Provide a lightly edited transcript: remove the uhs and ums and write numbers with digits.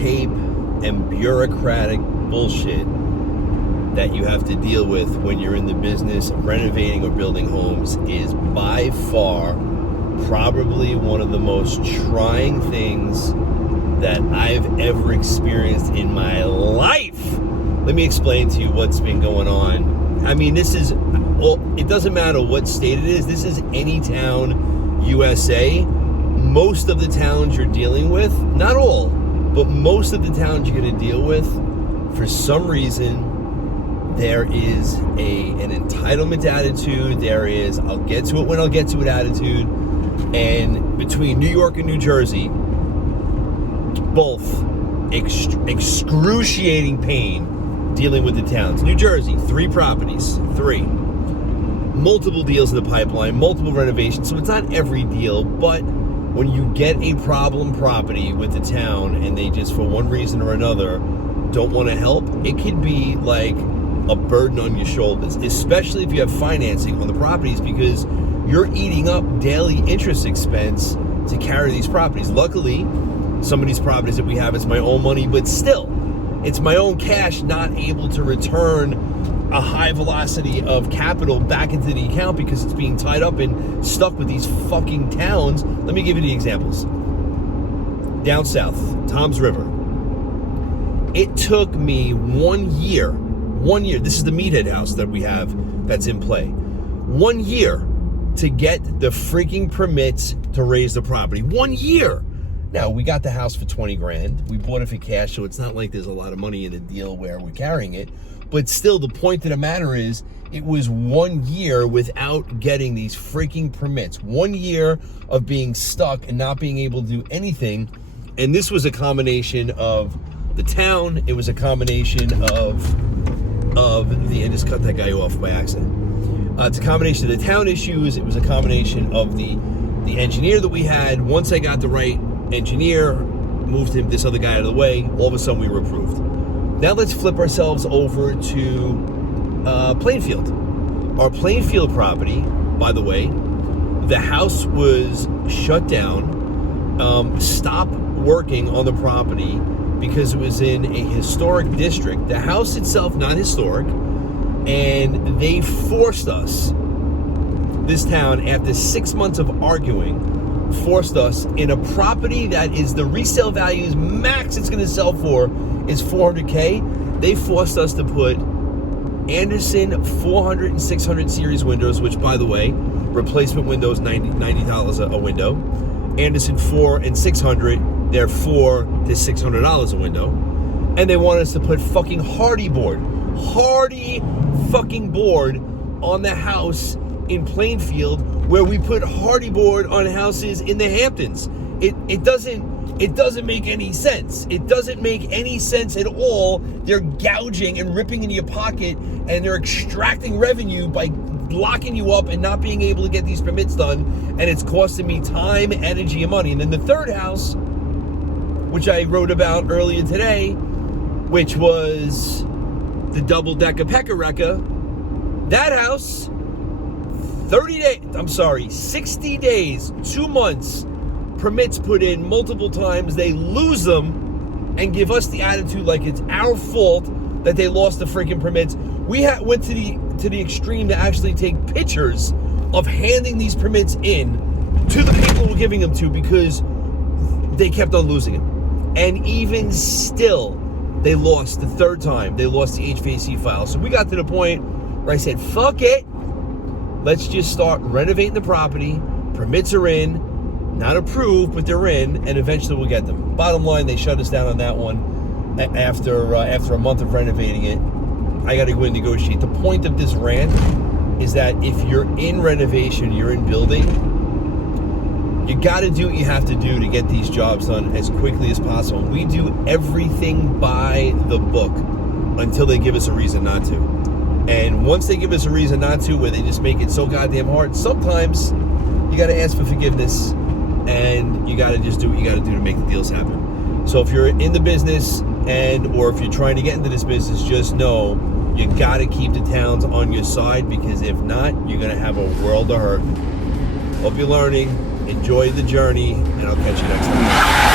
tape and bureaucratic bullshit that you have to deal with when you're in the business of renovating or building homes is by far probably one of the most trying things that I've ever experienced in my life. Let me explain to you what's been going on. I mean, this is, it doesn't matter what state it is. This is any town, USA. Most of the towns you're dealing with, not all, but most of the towns you're going to deal with, for some reason, there is an entitlement attitude. There is, I'll get to it when I'll get to it attitude. And between New York and New Jersey, both excruciating pain dealing with the towns. New Jersey, 3 properties, 3. Multiple deals in the pipeline, multiple renovations. So it's not every deal, but when you get a problem property with the town and they just, for one reason or another, don't want to help, it could be like a burden on your shoulders, especially if you have financing on the properties, because you're eating up daily interest expense to carry these properties. Luckily, some of these properties that we have, it's my own money, but still, it's my own cash not able to return a high velocity of capital back into the account because it's being tied up and stuck with these fucking towns. Let me give you the examples. Down south, Tom's River. It took me 1 year, this is the Meathead house that we have that's in play, 1 year to get the freaking permits to raise the property. 1 year. Now, we got the house for 20 grand. We bought it for cash, so it's not like there's a lot of money in the deal where we're carrying it. But still, the point of the matter is, it was 1 year without getting these freaking permits. 1 year of being stuck and not being able to do anything. And this was a combination of the town. It was a combination of the, I just cut that guy off by accident. It's a combination of the town issues. It was a combination of the engineer that we had. Once I got the right engineer, moved him, this other guy out of the way, all of a sudden we were approved. Now let's flip ourselves over to Plainfield. Our Plainfield property, by the way, the house was shut down, stopped working on the property because it was in a historic district. The house itself, not historic, and they forced us, this town, after 6 months of arguing, forced us in a property that is the resale value's max it's going to sell for is $400K. They forced us to put Anderson 400 and 600 series windows, which, by the way, replacement windows $90 a window. Anderson 4 and 600, they're $400 to $600 a window. And they wanted us to put fucking Hardy fucking board on the house in Plainfield, where we put Hardy board on houses in the Hamptons. It doesn't make any sense. It doesn't make any sense at all. They're gouging and ripping into your pocket, and they're extracting revenue by locking you up and not being able to get these permits done, and it's costing me time, energy, and money. And then the third house, which I wrote about earlier today, which was the double-decker Pecker-Wrecker, that house, 60 days, 2 months, permits put in multiple times. They lose them and give us the attitude like it's our fault that they lost the freaking permits. We went to the extreme to actually take pictures of handing these permits in to the people we're giving them to because they kept on losing them. And even still, they lost the third time. They lost the HVAC file. So we got to the point where I said, fuck it. Let's just start renovating the property. Permits are in, not approved, but they're in, and eventually we'll get them. Bottom line, they shut us down on that one after a month of renovating it. I got to go and negotiate. The point of this rant is that if you're in renovation, you're in building, you got to do what you have to do to get these jobs done as quickly as possible. We do everything by the book until they give us a reason not to. And once they give us a reason not to, where they just make it so goddamn hard, sometimes you got to ask for forgiveness and you got to just do what you got to do to make the deals happen. So if you're in the business or if you're trying to get into this business, just know you got to keep the towns on your side, because if not, you're going to have a world of hurt. Hope you're learning. Enjoy the journey, and I'll catch you next time.